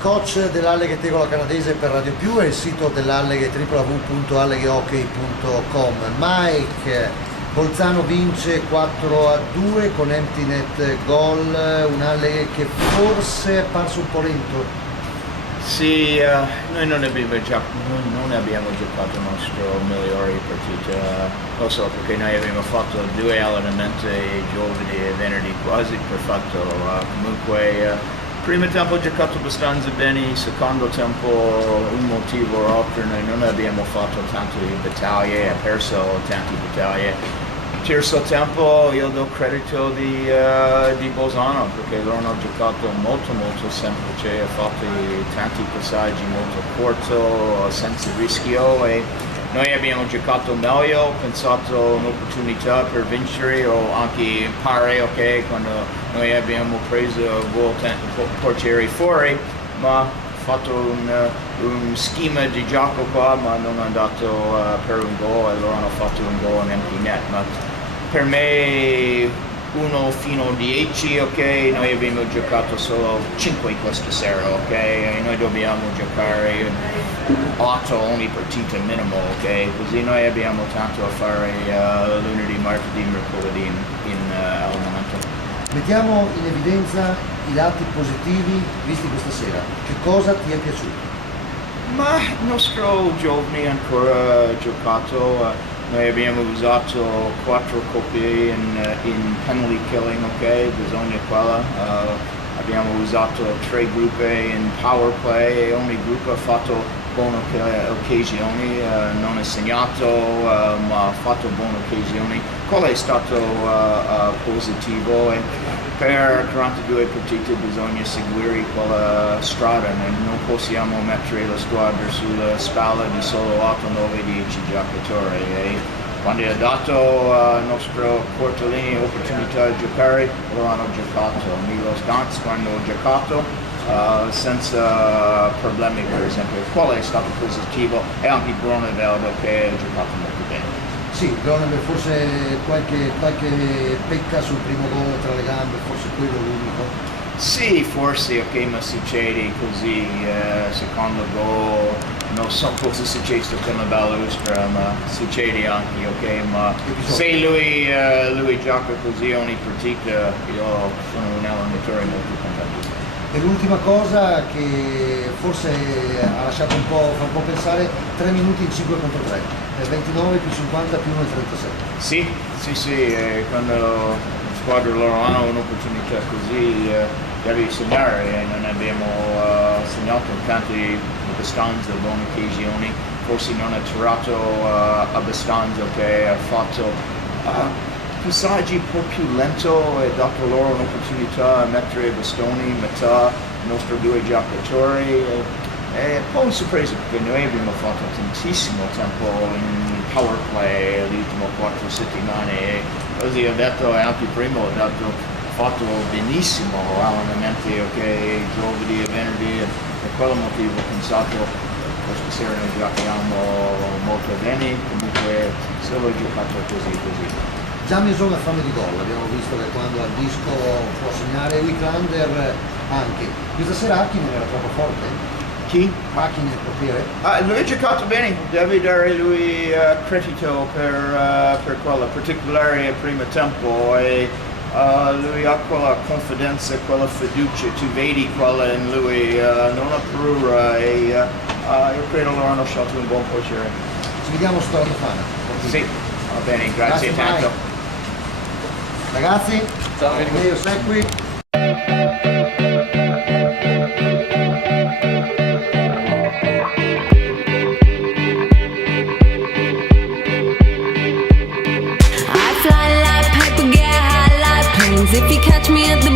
coach dell'Alleghe Tegola Canadese per Radio Più e il sito dell'Alleghe www.alleghehockey.com. Mike, Bolzano vince 4-2 con empty net goal, un Alleghe che forse è apparso un po' lento. Sì, noi non abbiamo giocato il nostro migliore partita, lo so, perché noi abbiamo fatto 2 allenamenti giovedì e venerdì quasi perfetto. Comunque primo tempo ho giocato abbastanza bene, secondo tempo un motivo o altro noi non abbiamo fatto tante battaglie, ha perso tante battaglie. Terzo tempo io do credito di Bolzano perché loro hanno giocato molto semplice, ha fatto tanti passaggi molto corto, senza rischio, e noi abbiamo giocato meglio, ho pensato un'opportunità per vincere o anche pari, ok, quando noi abbiamo preso il portiere fuori, ma fatto un schema di gioco qua, ma non è andato per un gol, e loro hanno fatto un gol in empty net. Ma per me 1 fino a 10, ok, noi abbiamo giocato solo 5 questa sera, ok, e noi dobbiamo giocare 8 ogni partita minimo, ok, così noi abbiamo tanto a fare lunedì, martedì, mercoledì in allenamento. Mettiamo in evidenza i lati positivi visti questa sera. Che cosa ti è piaciuto? Ma il nostro giovane ha ancora giocato, noi abbiamo usato 4 coppie in penalty killing, ok, bisogna quella. Abbiamo usato 3 gruppi in power play e ogni gruppo ha fatto buone occasioni, non è segnato ma ha fatto buone occasioni. Quello è stato positivo, e per 42 partite bisogna seguire quella strada, non possiamo mettere la squadra sulla spalla di solo 8, 9, 10 giocatori. E quando è dato al nostro cortolini opportunità di giocare, loro hanno giocato. Milos Gantz quando ho giocato senza problemi, per esempio, quello è stato positivo, e anche Groneveldo che ha giocato molto bene. Sì, Groneveldo forse qualche pecca sul primo gol tra le gambe, forse quello l'unico. Sì, forse, ok, ma succede così, secondo gol, non so cosa è successo con la balestra, ma succede anche, ok, ma se lui gioca così ogni partita, io sono un allenatore molto contento. E l'ultima cosa che forse ha lasciato fa un po' pensare, 3 minuti in 5 contro 3, 29 più 50 più 1,37. Sì, quando la squadra loro hanno un'opportunità così devi segnare, e non abbiamo segnato tante abbastanza buone occasioni, forse non ha tirato abbastanza, che ha fatto passaggi un po' più lento e dato loro un'opportunità a mettere i bastoni a metà i nostri 2 giocatori. È un po' una sorpresa perché noi abbiamo fatto tantissimo tempo in power play le ultime 4 settimane, e così ho detto, anche prima ho fatto benissimo allenamenti, ok, giovedì e venerdì, per quello motivo ho pensato questa sera noi giochiamo molto bene, comunque se l'ho giocato così. Già Mason ha fame di gol, abbiamo visto che quando al disco può segnare, Wicklander anche. Questa sera Hakkinen era troppo forte? Chi? Hakkinen, il portiere? Lui ha giocato bene, devi dare lui credito per quella particolare al primo tempo, e lui ha quella confidenza, quella fiducia, tu vedi quella in lui, non ha paura, e io credo loro hanno scelto un buon portiere. Ci vediamo sotto la Tofana. Sì, va bene, grazie tanto. Mike. Ragazzi, io segui. I fly like paper, get high like planes. If you catch me at the